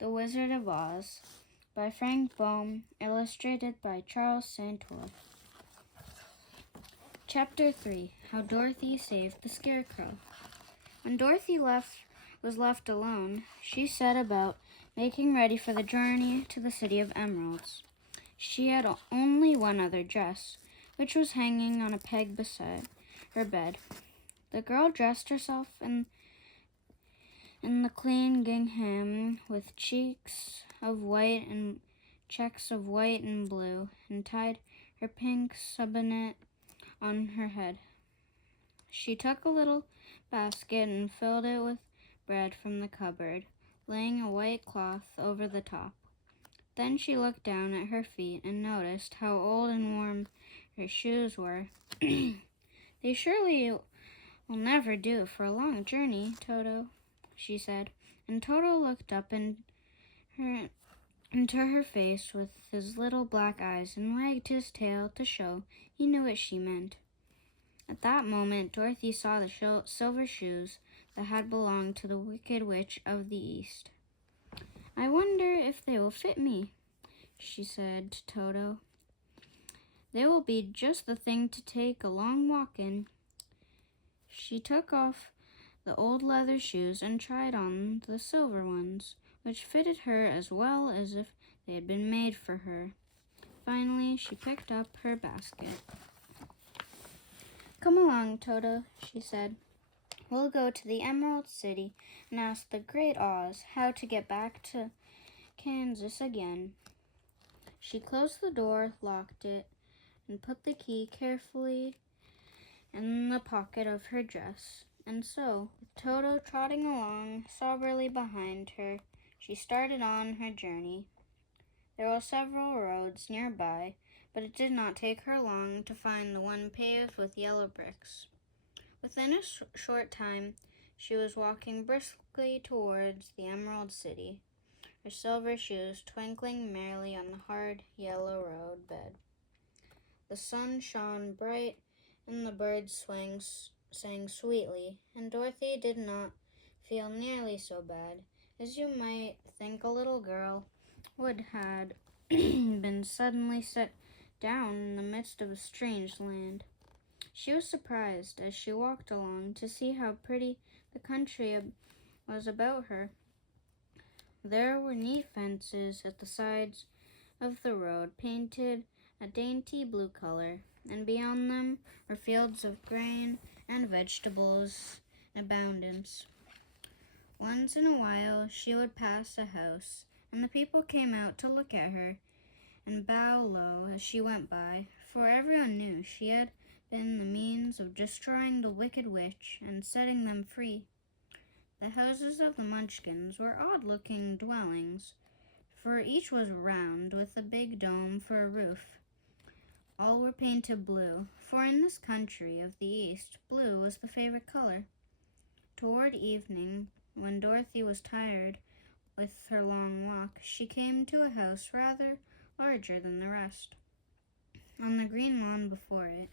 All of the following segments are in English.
The Wizard of Oz by Frank Baum, illustrated by Charles Santor. Chapter 3. How Dorothy Saved the Scarecrow. When Dorothy was left alone, she set about making ready for the journey to the City of Emeralds. She had only one other dress, which was hanging on a peg beside her bed. The girl dressed herself in the clean gingham with checks of white and blue, and tied her pink sunbonnet on her head. She took a little basket and filled it with bread from the cupboard, laying a white cloth over the top. Then she looked down at her feet and noticed how old and worn her shoes were. They surely will never do for a long journey, Toto, she said, and Toto looked up into her face with his little black eyes and wagged his tail to show he knew what she meant. At that moment, Dorothy saw the silver shoes that had belonged to the Wicked Witch of the East. "I wonder if they will fit me," she said to Toto. "They will be just the thing to take a long walk in." She took off the old leather shoes and tried on the silver ones, which fitted her as well as if they had been made for her. Finally, she picked up her basket. "Come along, Toto," she said. "We'll go to the Emerald City and ask the Great Oz how to get back to Kansas again." She closed the door, locked it, and put the key carefully in the pocket of her dress. And so, with Toto trotting along soberly behind her, she started on her journey. There were several roads nearby, but it did not take her long to find the one paved with yellow bricks. Within a short time, she was walking briskly towards the Emerald City, her silver shoes twinkling merrily on the hard yellow road bed. The sun shone bright, and the birds sang sweetly, and Dorothy did not feel nearly so bad as you might think a little girl would had been suddenly set down in the midst of a strange land. She was surprised as she walked along to see how pretty the country was about her. There were neat fences at the sides of the road, painted a dainty blue color, and beyond them were fields of grain and vegetables in abundance. Once in a while she would pass a house, and the people came out to look at her and bow low as she went by, for everyone knew she had been the means of destroying the Wicked Witch and setting them free. The houses of the Munchkins were odd-looking dwellings, for each was round with a big dome for a roof. All were painted blue, for in this country of the East, blue was the favorite color. Toward evening, when Dorothy was tired with her long walk, she came to a house rather larger than the rest. On the green lawn before it,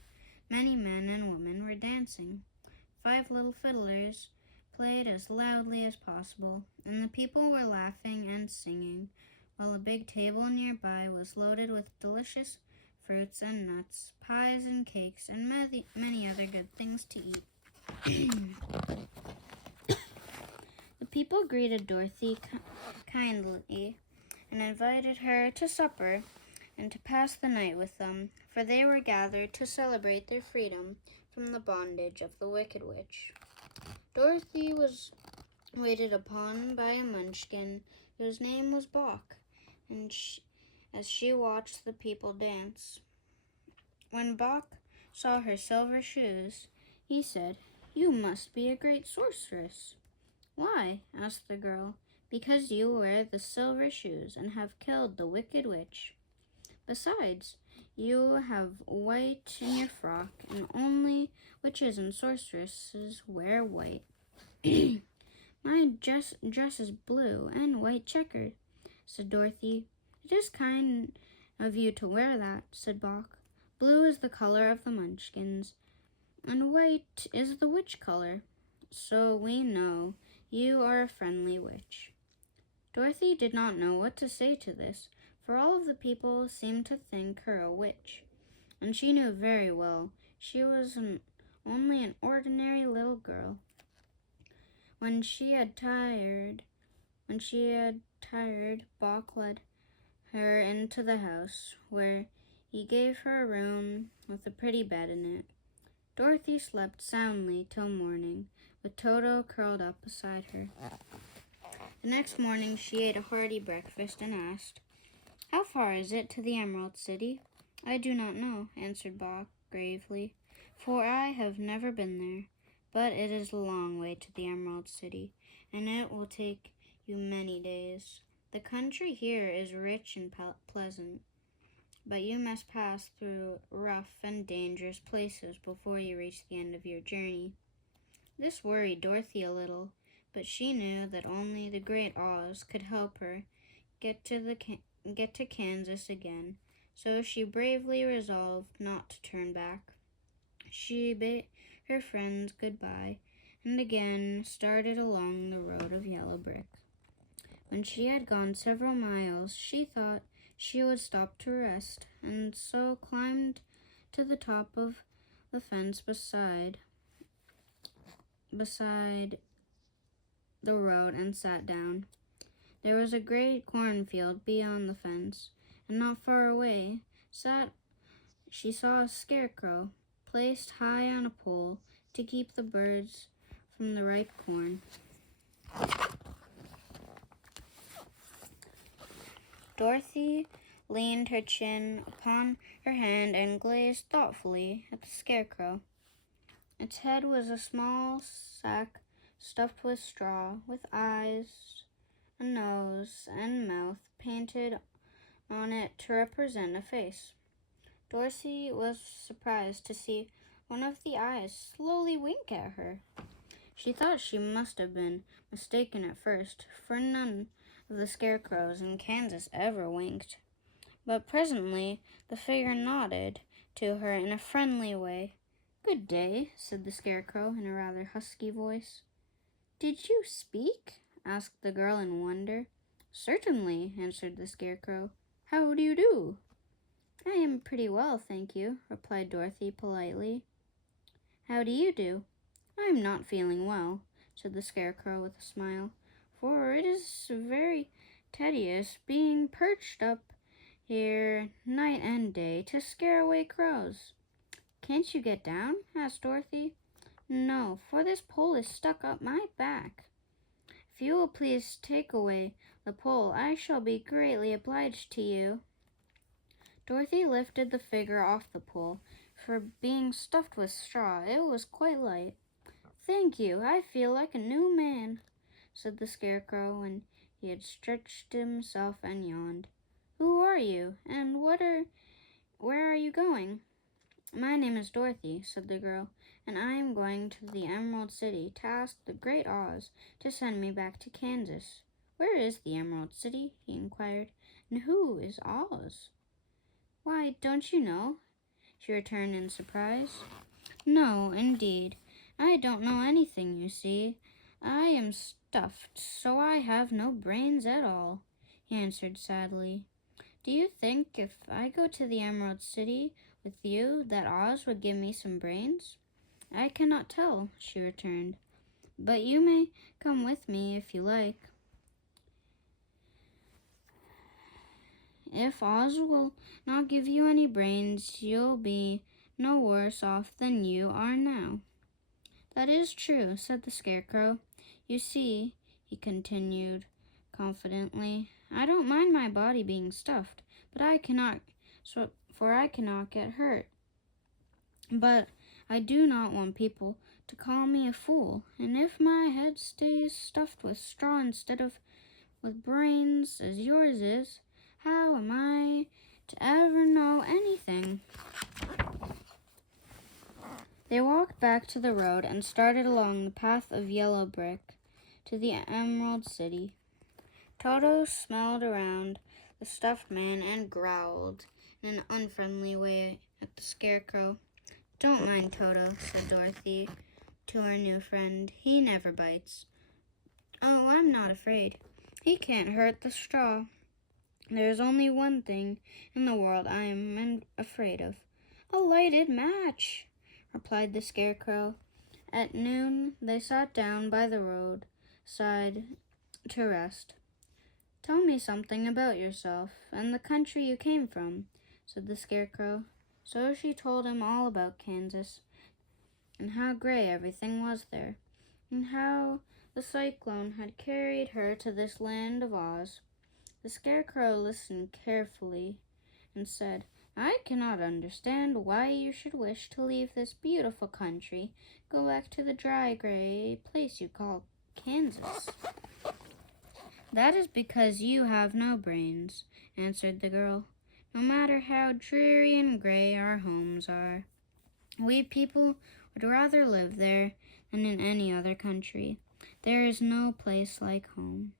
many men and women were dancing. 5 little fiddlers played as loudly as possible, and the people were laughing and singing, while a big table nearby was loaded with delicious fruits and nuts, pies and cakes, and many other good things to eat. The people greeted Dorothy kindly and invited her to supper and to pass the night with them, for they were gathered to celebrate their freedom from the bondage of the Wicked Witch. Dorothy was waited upon by a Munchkin whose name was Bok, and as she watched the people dance. When Bok saw her silver shoes, he said, "You must be a great sorceress." "Why?" asked the girl. "Because you wear the silver shoes and have killed the Wicked Witch. Besides, you have white in your frock, and only witches and sorceresses wear white." "My dress is blue and white checkered," said Dorothy. "It is kind of you to wear that," said Bok. "Blue is the color of the Munchkins, and white is the witch color, so we know you are a friendly witch." Dorothy did not know what to say to this, for all of the people seemed to think her a witch, and she knew very well she was only an ordinary little girl. When she had tired, Bach led her into the house, where he gave her a room with a pretty bed in it. Dorothy slept soundly till morning, with Toto curled up beside her. The next morning she ate a hearty breakfast and asked, "How far is it to the Emerald City?" "I do not know," answered Bach gravely, "for I have never been there. But it is a long way to the Emerald City, and it will take you many days. The country here is rich and pleasant, but you must pass through rough and dangerous places before you reach the end of your journey." This worried Dorothy a little, but she knew that only the Great Oz could help her get to Kansas again, so she bravely resolved not to turn back. She bade her friends goodbye and again started along the road of yellow brick. When she had gone several miles, she thought she would stop to rest, and so climbed to the top of the fence beside the road and sat down. There was a great cornfield beyond the fence, and not far away she saw a scarecrow placed high on a pole to keep the birds from the ripe corn. Dorothy leaned her chin upon her hand and gazed thoughtfully at the scarecrow. Its head was a small sack stuffed with straw, with eyes, a nose, and mouth painted on it to represent a face. Dorothy was surprised to see one of the eyes slowly wink at her. She thought she must have been mistaken at first, for none of the scarecrows in Kansas ever winked. But presently the figure nodded to her in a friendly way. "Good day," said the scarecrow in a rather husky voice. "Did you speak?" asked the girl in wonder. "Certainly," answered the scarecrow. "How do you do?" "I am pretty well, thank you," replied Dorothy politely. "How do you do?" "I am not feeling well," said the scarecrow with a smile, "for it is very tedious being perched up here night and day to scare away crows." "Can't you get down?" asked Dorothy. "No, for this pole is stuck up my back." "If you will please take away the pole, I shall be greatly obliged to you." Dorothy lifted the figure off the pole. For being stuffed with straw, it was quite light. "Thank you, I feel like a new man," said the scarecrow when he had stretched himself and yawned. "Who are you, and where are you going?" "My name is Dorothy," said the girl, "and I am going to the Emerald City to ask the Great Oz to send me back to Kansas." "Where is the Emerald City?" he inquired, "and who is Oz?" "Why, don't you know?" she returned in surprise. "No, indeed. I don't know anything, you see. I am stuffed, so I have no brains at all," he answered sadly. "Do you think if I go to the Emerald City with you that Oz would give me some brains?" "I cannot tell," she returned, "but you may come with me if you like. If Oz will not give you any brains, you'll be no worse off than you are now." "That is true," said the scarecrow. "You see," he continued confidently, "I don't mind my body being stuffed, but I cannot get hurt. But I do not want people to call me a fool, and if my head stays stuffed with straw instead of with brains, as yours is, how am I to ever know anything?" They walked back to the road and started along the path of yellow brick to the Emerald City. Toto smelled around the stuffed man and growled in an unfriendly way at the scarecrow. "Don't mind Toto," said Dorothy to her new friend. "He never bites." "Oh, I'm not afraid. He can't hurt the straw. There is only one thing in the world I am afraid of. A lighted match, replied the Scarecrow. At noon, they sat down by the roadside to rest. Tell me something about yourself and the country you came from, said the Scarecrow. So she told him all about Kansas, and how gray everything was there, and how the cyclone had carried her to this land of Oz. The Scarecrow listened carefully and said, I cannot understand why you should wish to leave this beautiful country, go back to the dry, gray place you call Kansas. That is because you have no brains, answered the girl. No matter how dreary and gray our homes are, we people would rather live there than in any other country. There is no place like home.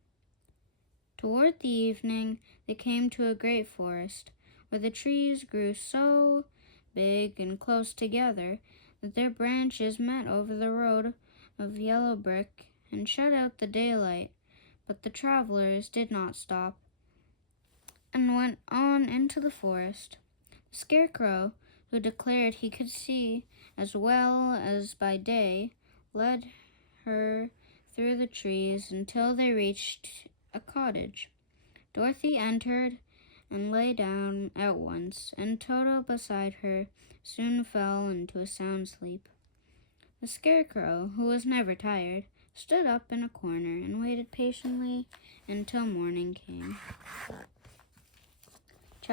Toward the evening, they came to a great forest, where the trees grew so big and close together that their branches met over the road of yellow brick and shut out the daylight. But the travelers did not stop and went on into the forest. The Scarecrow, who declared he could see as well as by day, led her through the trees until they reached a cottage. Dorothy entered and lay down at once, and Toto beside her soon fell into a sound sleep. The Scarecrow, who was never tired, stood up in a corner and waited patiently until morning came.